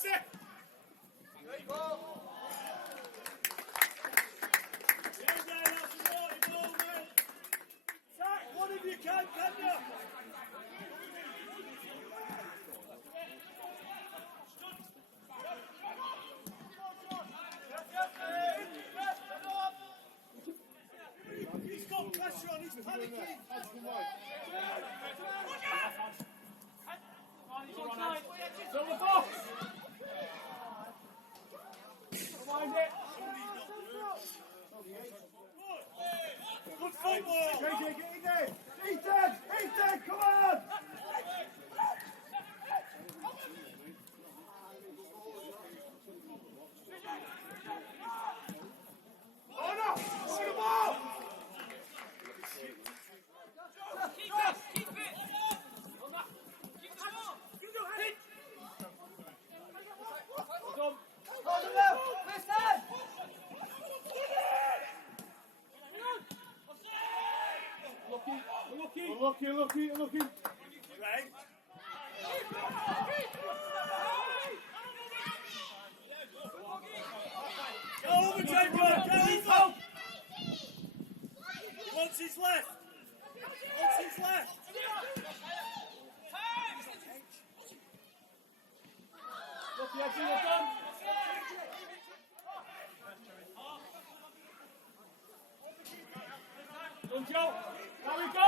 He's got pressure on, he's panicking. Go the box! Find it! Good football! JJ, get in there! Ethan! Ethan, come on! Oh no! On the ball! Hold him left! Listen! Looky. Right. Go over, Jacob! Go over! Once he's left! Lucky, Edgy, you're done! Done, Joe! Now we go!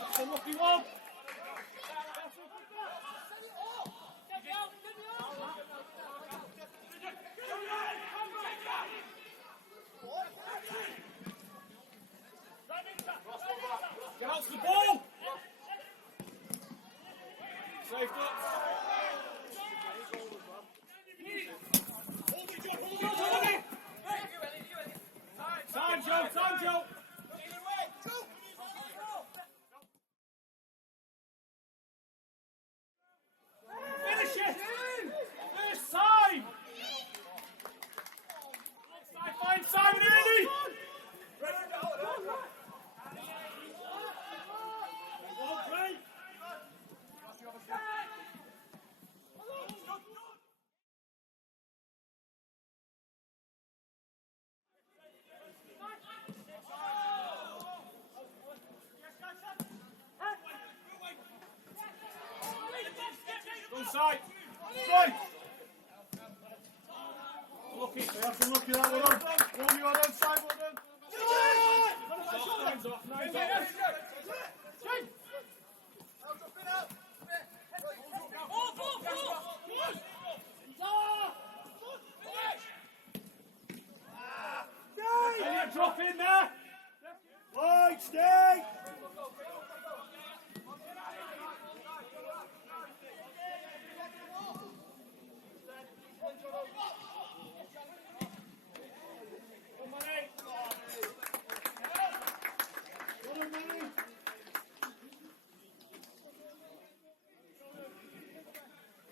That's a lucky one! Get out to the ball! Safe up! Time, Joe! Finish it! Finish time! Find Simon Early! Side. Right. Lucky. They have to look at that one on. One you on that side, one on. Nice off. Elliot, drop in there. Wide, stay!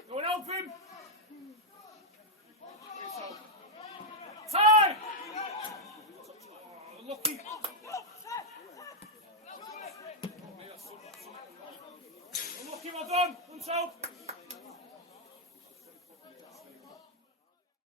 Go and help him. Time. Lucky. Lucky, well done. One,